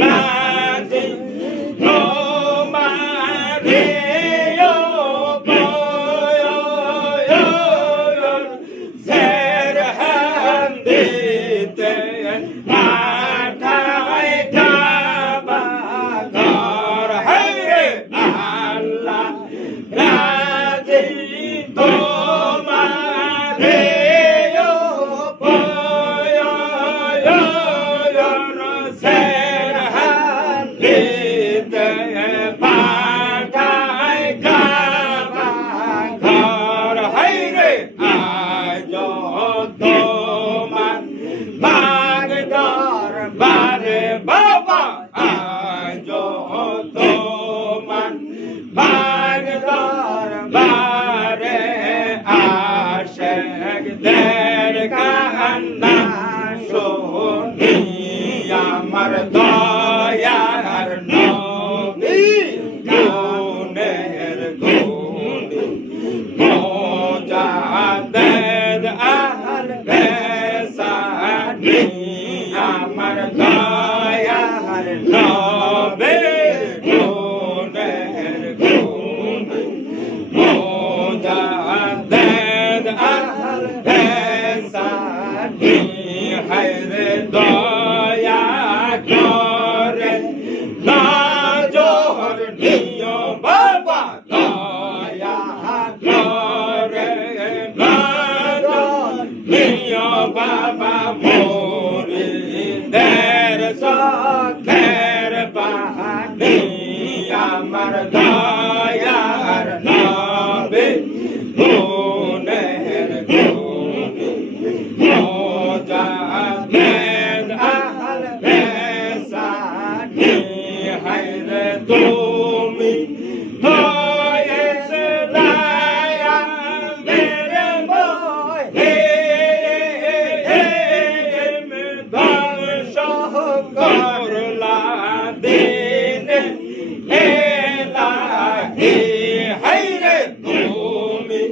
রাজি তোমারে দিতে পাঠায় কাবা ঘর হে আল্লাহ রাজি তোমারে দিতে পাঠায় কাবা ঘর হে আজ তোমার বাগ দরবারে বাবা আজ তোমার বাগ দরবারে আশিকদের কান্না শুনি আমার দয়ার নবী গুণের গুণী মোজাদ্দেদ আহলে সানি আমার দয়ার নবী গুণের গুণী মোজাদ্দেদ আহলে সানি হায়রে দয়া করে নজর নিও বাবা দয়া করে নজর নিও বাবা মুরিদের সখের বাণী আমার দয়ার নবী গুণের গুণী মোজাদ্দেদ আহলে সানি হায়রে তুমি হয়েছে লায়া মেরে মোহে ধ্বংস করলা দিনে এলাহি হায়রে তুমি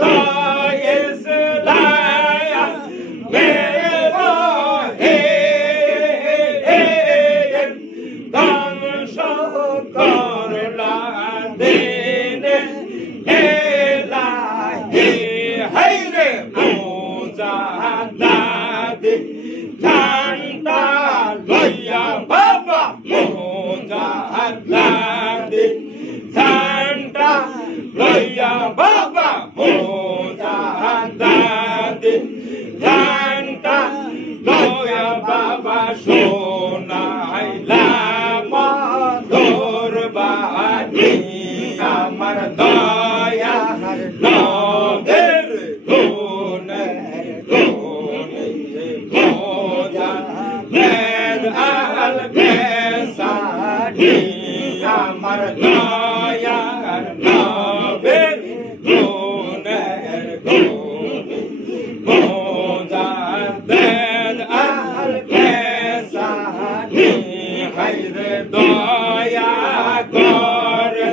হয়েছে লায়া মেরে মোহে ধ্বংস করলা দিনে এলাহি হায়রে মোজাদ্দেদ ঠান্ডা লইয়া বাবা মোজাদ্দেদ ঠান্ডা লইয়া বাবা মোজাদ্দেদ ঠান্ডা লইয়া বাবা শোনাইলা মধুর বাণী আমার দয়ার নবীর গুণের গুণী মোজাদ্দেদ আহলে সানি আমার দয়ার নবীর গুণের গুণী মোজাদ্দেদ আহলে সানি হায়রে দয়া করে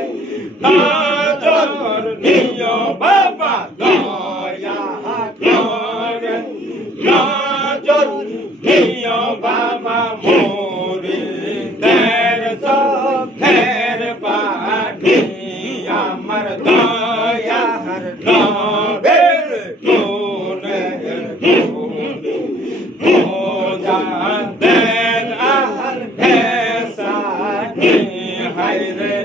নজর নিও বাবা দয়া করে নজর নিও বাবা মুরিদের সখের বাণী আমার দয়ার নবীর গুণের গুণী মোজাদ্দেদ আহলে সানি হায়রে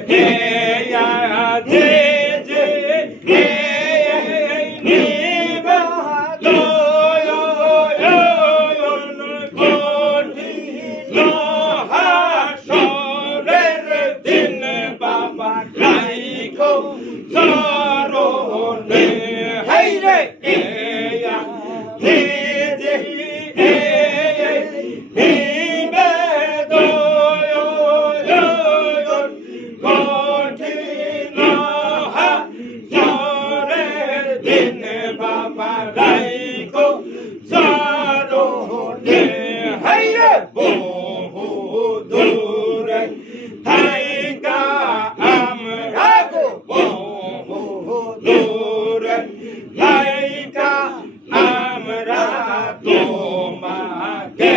তোমাকে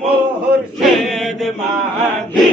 মোর বেদ মাগে